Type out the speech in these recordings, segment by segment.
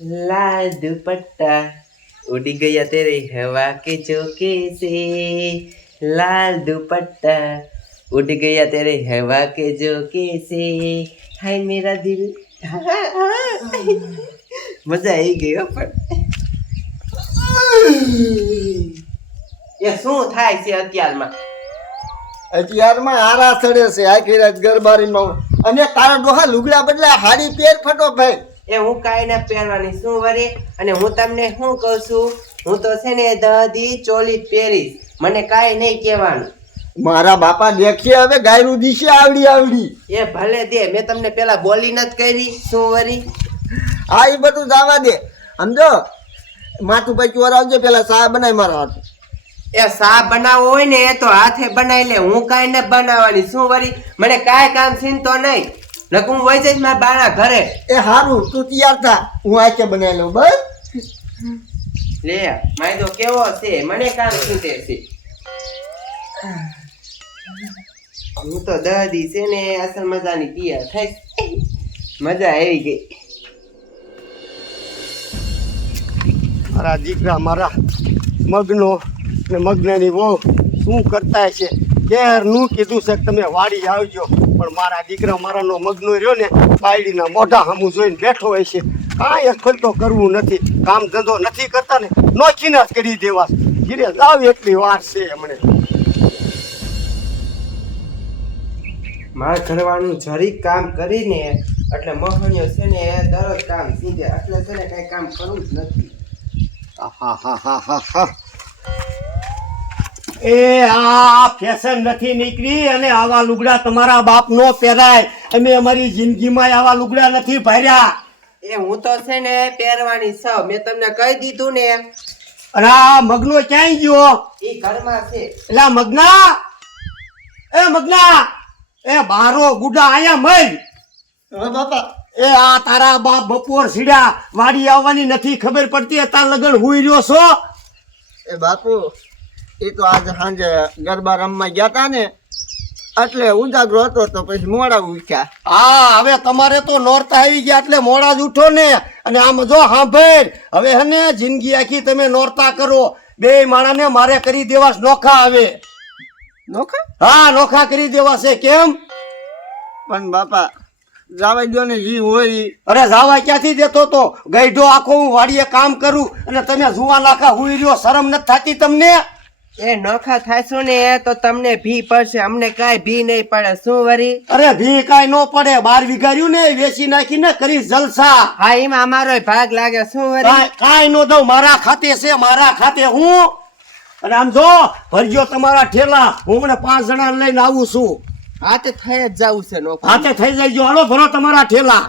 લાલ દુપટ્ટા ઉડી ગયા તેરે હવા કે ચોકે સે. લાલ દુપટ્ટા ઉડી ગયા તેરે હવા કે જોકે સે. હાય મેરા દિલ. મજા આવી ગયો પણ. એ શું થાય છે અત્યારમાં? અત્યારમાં આરા સડે છે. આખી રાત ગરબારીમાં અને તારા ડોહા લુગડા બદલા હાડી પેર ફટો ભાઈ. એ હું કાંઈ ના પહેરવાની શું વરી અને હું તમને શું કહું છું? હું તો છે ને દહદી ચોલી પહેરીશ મને કાંઈ નહીં કહેવાનું. મારા બાપા દેખીએ હવે ગાયરું દિશે આવડી આવડી. એ ભલે દે મેં તમને પેલા બોલી નથી કરી શું વરી હા એ બધું જવા દે. સમજો? માથું પછી વરાવજો પેલા સા બનાવી મારા હાથ. એ સા બનાવવો હોય ને એ તો હાથે બનાવી લે હું કાંઈ ને બનાવવાની શું વરી મને કાંઈ કામ ચિંતો નહીં. નકર હું વહી જઈશ મારા બાના ઘરે. એ હારું તું તૈયાર થા. હું આચે બનાવી લઉં બસ. લે માયદો કેવો છે? મને કામ શું તે છે? હું તો દાદી છે ને અસલ મજાની પિયા થઈશ. મજા આવી ગઈ. મારા દીકરા મારા મગનો ને મગ્નની વહુ શું કરતા છે કેરનું કીધું છે કે તમે વાડી આવજો. પણ મારા દીકરા મારાનો મગનો રહ્યો ને બાયડીના મોઢા હમું જોઈને બેઠો હોય છે. કાંઈ અખલ તો કરવું નથી. કામ ધંધો નથી કરતા ને નો જ કરી દેવા ધીરે લાવ એટલી વાર છે એમણે. મારા ઘરવાળું જરીક કામ કરીને એટલે મોહણીઓ છે ને એ દરરોજ કામ સીધે. એટલે છે ને કાંઈ કામ કરવું જ નથી. આહાહાહાહા. એ આ ફેશન નથી નીકળી અને આવા લુગડા તમારા બાપ નો પહેરાય. અમે અમારી જિંદગીમાં આવા લુગડા નથી પહેર્યા. એ હું તો છે ને પહેરવાની છ. મેં તમને કહી દીધું ને. અને આ મગનો ક્યાંય ગયો? એ ઘરમાં છે. એટલે મગના? એ મગના? એ બારો ગુડા આયા મય. બાપા. એ આ તારા બાપ બપોર સીડા વાડી આવવાની નથી ખબર પડતી. તાર લગન હુઈ રહ્યો છો? એ બાપુ એ તો આજ સાંજે ગરબા રમવા ગયા તા ને એટલે ઉજાગરો હતો તો પછી મોડા ઉઠ્યા. હા હવે તમારે તો નોરતા આવી ગયા એટલે મોડા જ ઉઠો ને. અને આમ જો સાંભળ હવે હે ને જિંદગી આખી તમે નોરતા કરો. બે માણાને મારે કરી દેવા નોખા આવે. નોખા? હા નોખા કરી દેવા છે કેમ? પણ બાપા જાવા દો ને જી હોય અરે જાવા ક્યાંથી દેતો તો? ગઈઢો આખો હું વાડીએ કામ કરું અને તમે જુવા નાખા હુઈ રહ્યો શરમ નથી થતી તમને? એ નોખા થાશો ને તો તમને ભી પડશે. અમને કાંઈ ભી નહીં પડે. શું વરી? અરે ભી કાઈ ન પડે. બાર વિગાર્યું ને વેચી નાખીને કરી જલસા. હા એમાં અમારો ભાગ લાગે શું વરી? કાંઈ નો દઉં. મારા ખાતે છે મારા ખાતે હું. અને આમ જો ભરજો તમારા ઠેલા. હું મને પાંચ જણા લઈને આવું છું. હાથે થઈ જ જવું છે નોખા. હાથે થઈ જાય હાલો ભરો તમારા ઠેલા.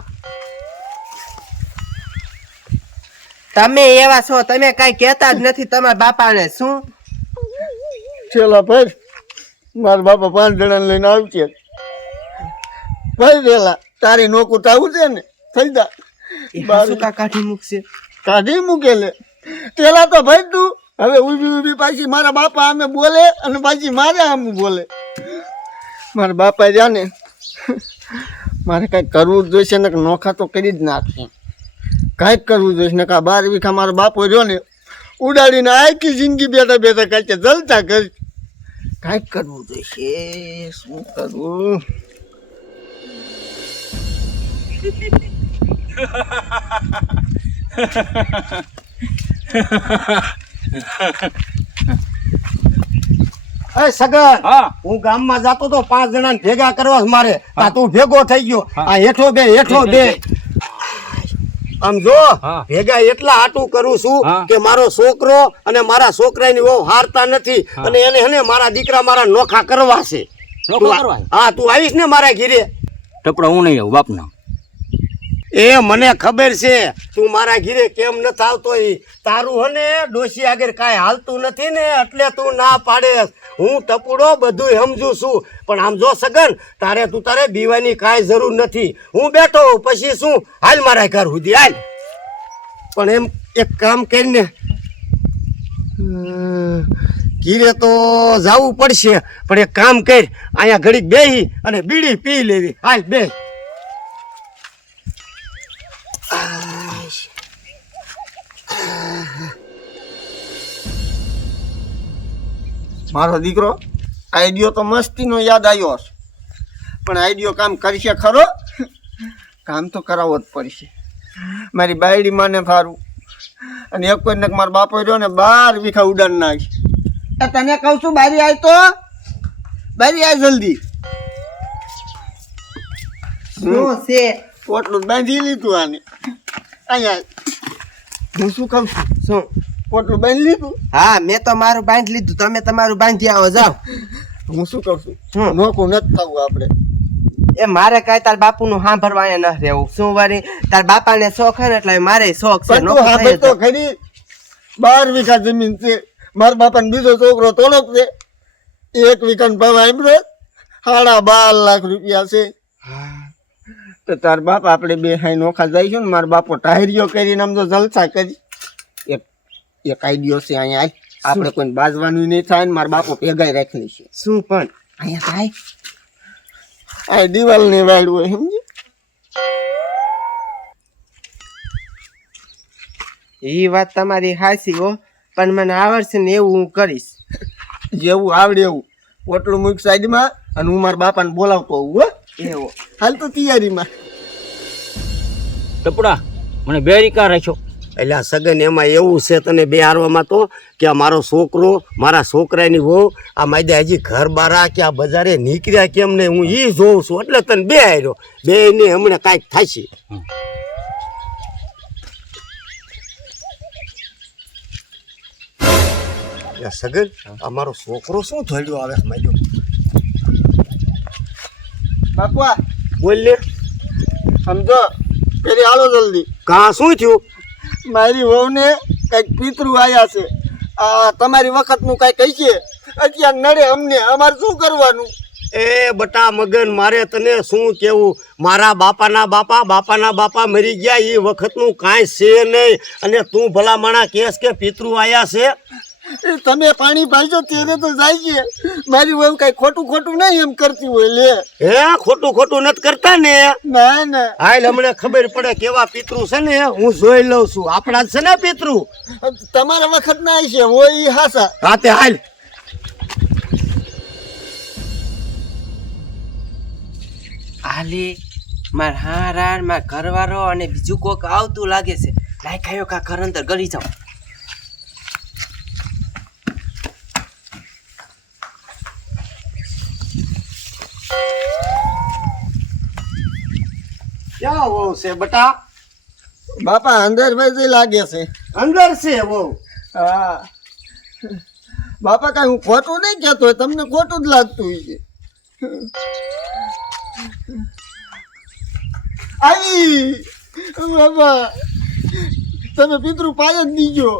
તમે એવા છો તમે કાંઈ કહેતા જ નથી તમારા બાપાને. શું? છેલ્લા ભાઈ મારા બાપા પાંચ જણા લઈને આવશે ભાઈ વેલા તારી નોકું તાવું છે ને થઈ જા. હાસુકા કાઢી મૂકશે? કાઢી મૂકેલે પેલા તો ભાઈ તું હવે ઊભી ઊભી પાછી મારા બાપા અમે બોલે અને પાછી મારે આમ બોલે. મારા બાપા જાને ને મારે કાંઈક કરવું જ જોઈશે ને નોખા તો કરી જ નાખશે કાંઈક કરવું જોઈશે ને કા બાર વીખા મારો બાપો રહ્યો ને ઉડાડીને આખી જિંદગી બેઠા બેઠા કાંઈ જલતા કરી કાંઈક કરવું જોઈએ શું કરવું? એ સગન હા. હું ગામમાં જતો તો પાંચ જણા ભેગા કરવા મારે. તું ભેગો થઈ ગયો. આ હેઠો બે હેઠો બે. આમ જો ભેગા એટલા આટું કરું છું કે મારો છોકરો અને મારા છોકરાની વહુ હારતા નથી અને એને હને મારા દીકરા મારા નોખા કરવા છે? હા તું આવીશ ને મારા ઘીરે? ટપડો હું નહીં આવું બાપના. એ મને ખબર છે, તું મારા ઘીરે કેમ નથી આવતો તારું હને ડોશી આગળ કાંઈ હાલતું નથી ને, એટલે તું ના પાડે. હું ટપુડો બધું સમજુ છું. પણ આમ જો સગન, તારે તું તારે બીવાની કાંઈ જરૂર નથી. હું બેઠો પછી શું? હાલ મારા ઘર સુધી, હાલ. પણ એમ એક કામ કરીને ઘીરે તો જવું પડશે. પણ એક કામ કર, અહીંયા ઘડીક બેહી અને બીડી પી લેવી. હાલ બે મારો દીકરો આઈડિયો તો મસ્તીનો યાદ આવ્યો હશે. પણ આઈડિયો કામ કરશે ખરો? કામ તો કરાવવો જ પડશે. મારી બાયડી માને ફારું. અને એક કોઈને મારો બાપો રહ્યો ને બાર વીખા ઉડાન નાખી. એ તને કહું છું બારી આવી તો. બારી આવી જલ્દી. શું છે? પોટલું બાંધી લીધું આને. અહીંયા હું શું કહું છું? શું? પોટલું બાંધી લીધું? હા મેં તો મારું બાંધી લીધું. તમે તમારું બાંધી આવો જાઓ. હું શું કઉ છું? નોકું નથી થવું આપણે. એ મારે કઈ તાર બાપુનું સાંભળવા અહીંયા ન રહેવું. શું વારી તાર બાપાને શોખ હે ને એટલે મારે શોખ છે. પણ તું ખરી. બાર વીઘા જમીન છે. મારા બાપાને બીજો છોકરો તોડક છે. એક વીઘા ભાવ આંબળે સાડા બાર લાખ રૂપિયા છે. તો તાર બાપ આપણે બે હાઈ નોખા જઈશું ને મારા બાપો ટાયરીઓ કરીને આમ તો જલસા કરી. એક આઈડિયો છે અહીંયા. આપણે કોઈ બાજવાનું નહીં થાય ને મારા બાપો ભેગાઈ રાખી છે. શું પણ? અહીંયા થાય આ દિવાલ ને વાળું હોય સમજી? એ વાત તમારી હાસી હો પણ મને આવડશે ને એવું હું કરીશ. જેવું આવડે એવું. પોટલું મૂક સાઈડમાં અને હું મારા બાપાને બોલાવતો હોઉં હો. એવો. હાલ તો તૈયારીમાં. ટપડા મને બે રીકા રાખ્યો? એટલે આ સગન એમાં એવું છે તને બે હારવામાં તો કે આ મારો છોકરો મારા છોકરાની વહુ આ માયદા હજી ઘર બારા કે આ બજારે નીકળ્યા કેમ ને હું એ જોઉં છું. એટલે તને બે હાર્યો બે ને હમણાં કાંઈક થશે. સગન આ મારો છોકરો શું થયેલું આવે માયદો? બાપુઆ બોલ લે. સમજો પેલી હાલો જલ્દી. કાં શું થયું? મારી વહુને કંઈક પિતૃ આવ્યા છે. આ તમારી વખતનું કાંઈ છે અત્યારે નડે અમને. અમારે શું કરવાનું? એ બટા મગન, મારે તને શું કેવું? મારા બાપાના બાપા બાપાના બાપા મરી ગયા. એ વખતનું કાંઈ છે નહીં. અને તું ભલા માણા કેસ કે પિતૃ આવ્યા છે? તમે પાણી પાજો ત્યારે તો જાય છે મારી વહુ કઈ ખોટું ખોટું નહીં એમ કરતી હોય લે. હે ખોટું ખોટું નથી કરતા ને? ના ના. હાલ હમણાં ખબર પડે કેવા પિતૃ છે ને? હું જોઈ લઉં છું. આપણા જ છે ને પિતૃ? તમારા વખત ના છે હોય ઈ હાસા. રાતે હાલ. આલી માર હારાર માર ઘરવાળો અને બીજું કોક આવતું લાગે છે. લાઈ ખાયો કા ઘર અંદર ગળી જાઓ. ક્યાં વહુ છે બટા? બાપા અંદર ભાઈ લાગે છે. અંદર છે વહુ. હા. બાપા કાંઈ હું ખોટું નહીં કહેતો તમને ખોટું જ લાગતું હોય છે. આવી બાપા તમે પિતૃ પાય જ દીજો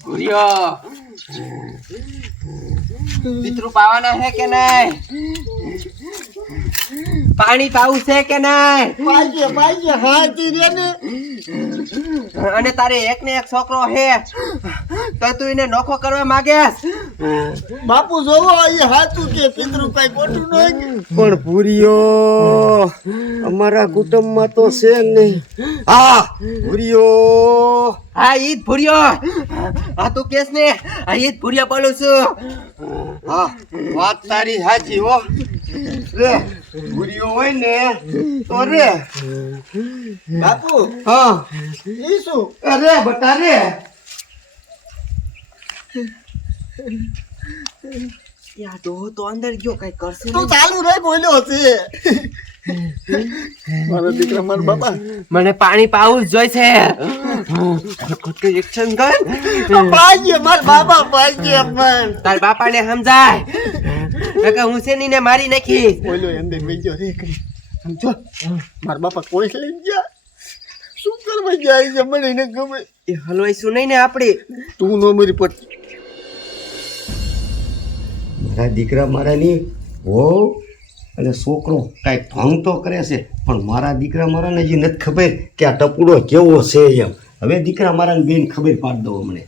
ભૂર્યો પિતૃ પાવાના હે કે નહીં? પાણી પાવું છે કે નહીં? પાય પાય હા તી રે ને. અને તારે એક ને એક છોકરો હે તો તું એને નોખો કરવા માંગેસ? બાપુ જોવો એ હાચું કે પિતૃ કઈ ખોટું નહીં પણ ભૂરિયો અમારા કુટુંબમાં તો છે નહીં હા ભૂરિયો હા ઈદ ભૂરિયો આ હા તું કેસ ને? આ ઈદ ભૂરિયા પાલું બોલું છું. હા વાત તારી સાચી હો. રે ભૂરિયો હોય ને તો રે. બાપુ હા. ઈ શું? અરે બટા રે. યા ડોહો તો અંદર ગયો કઈ કરશે તું ચાલુ રહી બોલ્યો છે મારા દીકરા મારા બાપા મને પાણી પાવું જોઈ છે. ખોટું એક્શન કર પાજે મારા બાપા પાજે પણ તાર બાપાને સમજાય નકર હું છે ને મારી નાખી બોલ્યો અંદર વેજો રે કરી સમજો મારા બાપા કોઈ લઈ ગયા શું કરવા જાય છે મને ગમે એ હલવાઈશું નહીં ને આપણે તું નો મરી પડ મારા દીકરા મારાની વહુ અને છોકરો કાંઈક ઢોંગ તો કરે છે પણ મારા દીકરા મારાને હજી નથી ખબર કે આ ટપુડો કેવો છે એમ. હવે દીકરા મારાને બેન ખબર પાડી દો હમણે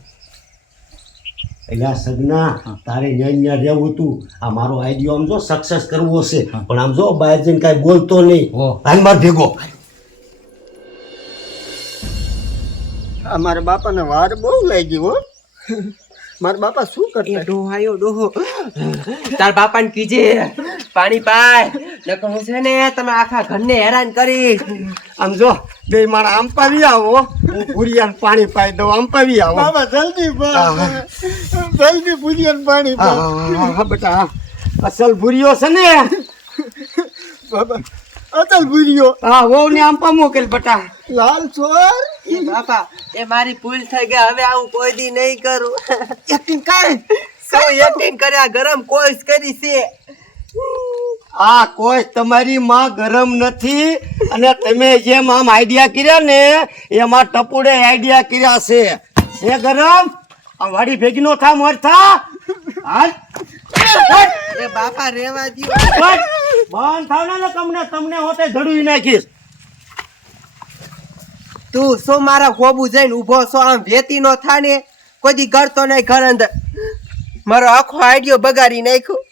એટલે આ સગના તારે ન્યાય ન્યા રહેવું હતું આ મારો આઈડિયો આમ જો સક્સેસ કરવો છે. પણ આમ જો બહાર જઈને કાંઈ બોલતો નહીં. હાલ માર ભેગો. આ મારા બાપાને વાર બહુ લાગી હો. મારા બાપા શું કરતા ડોહાયો ડોહો. તાર બાપાને કીજે પાણી પાય નકર હું છે ને તમે આખા ઘરને હેરાન કરી. આમ જો બે માણ આમ પાવી આવો. હું ભૂરિયાને પાણી પાઈ દઉં આમ પાવી આવો. બાબા જલ્દી જલ્દી ભૂરિયાને પાણી હા હા બેટા અસલ ભૂરિયો છે ને. બાબા અસલ ભૂરિયો હા વહુ ને આમ પા મોકલ બટા. લાલ ચોર? એ બાપા એ મારી ભૂલ થઈ ગઈ હવે આવું કોઈ દી નહીં કરું. એક્ટિંગ કાય સૌ એક્ટિંગ કર્યા ગરમ કોઈસ કરી છે. આ કોઈ તમારી માં ગરમ નથી અને તમે જેમ આમ આઈડિયા કર્યા ને એમાં ટપુડે આઈડિયા કર્યા છે. એ ગરમ? આ વાડી ભેગી નો થા મોર થા હાલ. એ બાપા રેવા દ્યો. બંધ બંધ થાવ ને તમને તમને હોતે ધડુઈ નાખીશ. તું શું મારા હોબુ જઈને ઊભો છો? આમ વેતી નો થાને? કોઈ દી ગળતો નહીં ઘર અંદર. મારો આખો આઈડિયો બગાડી નાખ્યો.